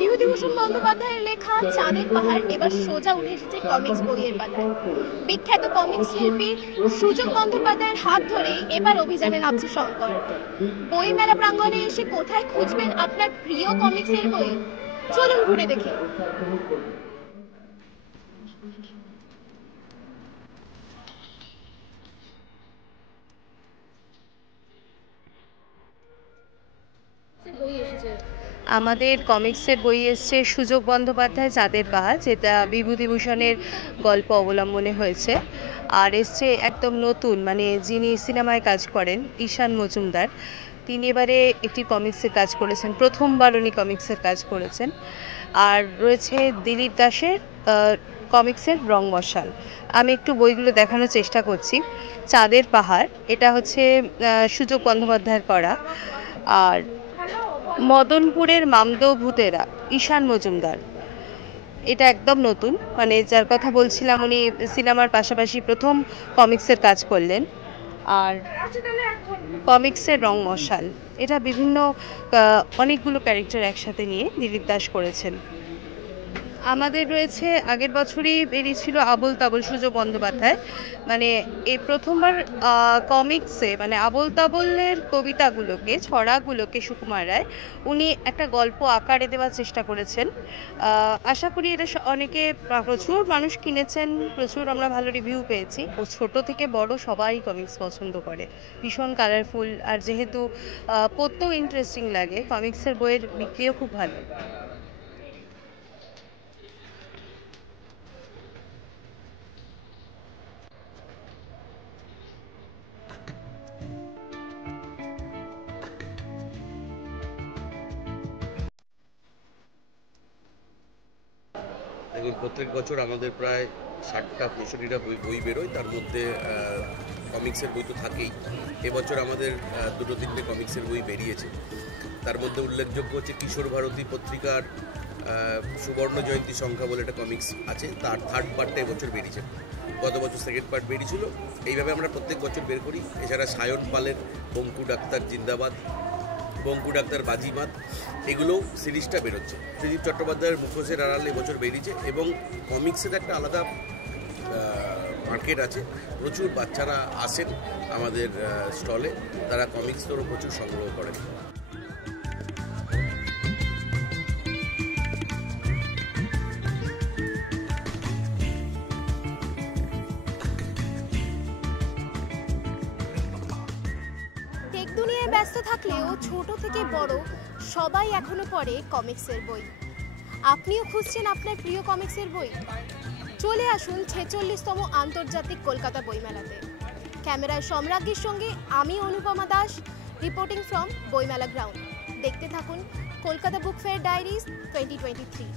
বিভূতিভূষণ বন্দ্যোপাধ্যায়ের লেখা চাঁদের পাহাড় এবার সোজা উঠে এসেছে কমিক্স বইয়ের পাতায়। বিখ্যাত কমিক্স শিল্পী সুযোগ বন্দ্যোপাধ্যায়ের হাত ধরেই এবার অভিযানে নামছে শঙ্কর। বইমেলা প্রাঙ্গণে এসে কোথায় খুঁজবেন আপনার প্রিয় কমিক্সের বই? চলুন ঘুরে দেখি। আমাদের কমিক্সের বই এসছে সুযোগ বন্দ্যোপাধ্যায় চাঁদের পাহাড়, যেটা বিভূতিভূষণের গল্প অবলম্বনে হয়েছে। আর এসছে একদম নতুন, মানে যিনি সিনেমায় কাজ করেন ঈশান মজুমদার, তিনি এবারে একটি কমিক্সের কাজ করেছেন, প্রথমবার উনি কমিক্সের কাজ করেছেন। আর রয়েছে দিলীপ দাসের কমিক্সের রং মশাল। আমি একটু বইগুলো দেখানোর চেষ্টা করছি। চাঁদের পাহাড়, এটা হচ্ছে সুযোগ বন্দ্যোপাধ্যায়ের করা। আর মদনপুরের মামদো ভূতেরা, ঈশান মজুমদার, এটা একদম নতুন, মানে যার কথা বলছিলাম উনি সিনেমার পাশাপাশি প্রথম কমিক্সের কাজ করলেন। আর কমিক্সের রং মশাল, এটা বিভিন্ন অনেকগুলো ক্যারেক্টার একসাথে নিয়ে দিলীপ দাস করেছেন। আমাদের রয়েছে আগের বছরই বেরিয়েছিল আবোল তাবোল, সুজয় বন্দ্যোপাধ্যায়, মানে এই প্রথমবার কমিক্সে, মানে আবোল তাবোলের কবিতাগুলোকে, ছড়াগুলোকে সুকুমার রায় উনি একটা গল্প আকারে দেওয়ার চেষ্টা করেছেন। আশা করি এটা অনেকে, প্রচুর মানুষ কিনেছেন, প্রচুর আমরা ভালো রিভিউ পেয়েছি। ও ছোট থেকে বড় সবাই কমিক্স পছন্দ করে, ভীষণ কালারফুল, আর যেহেতু পড়তেও ইন্টারেস্টিং লাগে, কমিক্সের বইয়ের বিক্রিও খুব ভালো। দেখুন, প্রত্যেক বছর আমাদের প্রায় 60টা 65টা বই বেরোয়, তার মধ্যে কমিক্সের বই তো থাকেই। এবছর আমাদের 2-3টে কমিক্সের বই বেরিয়েছে। তার মধ্যে উল্লেখযোগ্য হচ্ছে কিশোর ভারতী পত্রিকার সুবর্ণ জয়ন্তী সংখ্যা বলে একটা কমিক্স আছে, তার থার্ড পার্টটা এবছর বেরিয়েছে। গত বছর সেকেন্ড পার্ট বেরিয়েছিল। এইভাবে আমরা প্রত্যেক বছর বের করি। এছাড়া সায়ন পালের বঙ্কু ডাক্তার জিন্দাবাদ, বঙ্কু ডাক্তার বাজিমাত, এগুলো সিরিজটা বেরোচ্ছে। সুদীপ চট্টোপাধ্যায়ের মুখোশের আড়ালে এবছর বেরিয়েছে। এবং কমিক্সের একটা আলাদা মার্কেট আছে, প্রচুর বাচ্চারা আসেন আমাদের স্টলে, তারা কমিক্স তোরও প্রচুর সংগ্রহ করেন। টেক দুনিয়ায় ব্যস্ত থাকলেও ছোট থেকে বড় সবাই এখনো পড়ে কমিক্সের বই। আপনিও খুঁজছেন আপনার প্রিয় কমিক্সের বই? চলে আসুন 46তম আন্তর্জাতিক কলকাতা বইমেলাতে। ক্যামেরায় সম্রাজ্ঞীর সঙ্গে আমি অনুপমা দাস, রিপোর্টিং ফ্রম বইমেলা গ্রাউন্ড। দেখতে থাকুন কলকাতা বুক ফেয়ার ডায়েরিজ 2023।